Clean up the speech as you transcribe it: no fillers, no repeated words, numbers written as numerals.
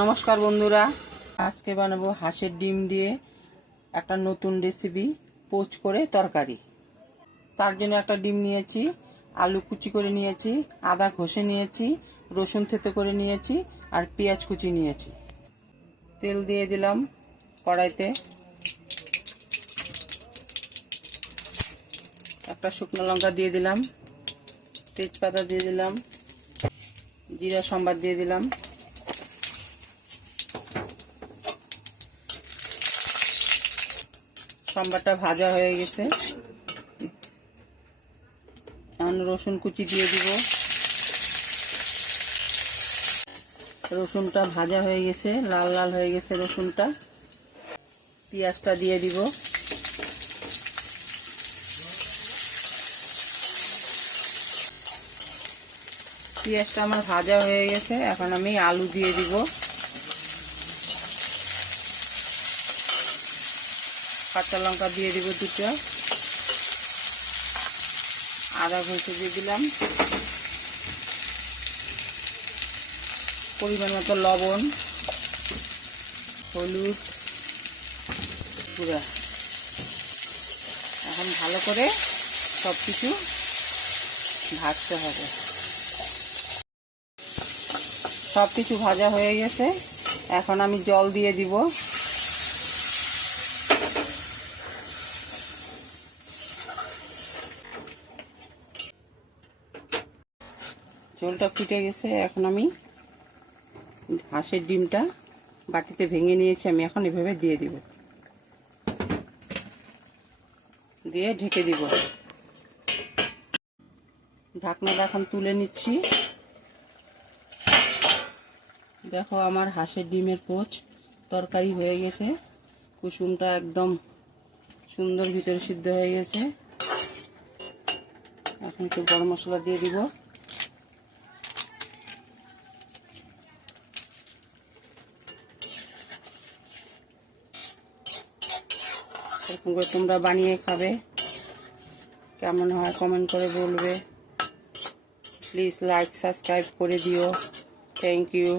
নমস্কার বন্ধুরা, আজকে বানাবো হাঁসের ডিম দিয়ে একটা নতুন রেসিপি, পোচ করে তরকারি। তার জন্য একটা ডিম নিয়েছি, আলু কুচি করে নিয়েছি, আদা ঘষে নিয়েছি, রসুন থেতো করে নিয়েছি আর পেঁয়াজ কুচি নিয়েছি। তেল দিয়ে দিলাম কড়াইতে, একটা শুকনো লঙ্কা দিয়ে দিলাম, তেজপাতা দিয়ে দিলাম, জিরা সম্বার দিয়ে দিলাম। সম্বারটা ভাজা হয়ে গেছে, এখন রসুন কুচি দিয়ে দিব। রসুনটা ভাজা হয়ে গেছে, লাল লাল হয়ে গেছে রসুনটা। পেঁয়াজটা দিয়ে দিব। পেঁয়াজটা আমার ভাজা হয়ে গেছে, এখন আমি আলু দিয়ে দিব। কাঁচা লঙ্কা দিয়ে দিব দুটো, আদা ঘষে দিয়ে দিলাম, পরিমাণ মতো লবণ, হলুদ গুঁড়া। এখন ভালো করে সব কিছু ভাজতে হবে। সব কিছু ভাজা হয়ে গেছে, এখন আমি জল দিয়ে দিব। ঝোলটা ফুটে গেছে, এখন আমি হাঁসের ডিমটা বাটিতে ভেঙে নিয়েছি, আমি এখন এভাবে দিয়ে দিব, দিয়ে ঢেকে দিব। ঢাকনাটা এখন তুলে নিচ্ছি। দেখো আমার হাঁসের ডিমের পোচ তরকারি হয়ে গেছে, কুসুমটা একদম সুন্দর ভিতরে সিদ্ধ হয়ে গেছে। এখন একটু গরম মশলা দিয়ে দিব। এরকম করে তোমরা বানিয়ে খাবে, কেমন হয় কমেন্ট করে বলবে। প্লিজ লাইক সাবস্ক্রাইব করে দিও। Thank you.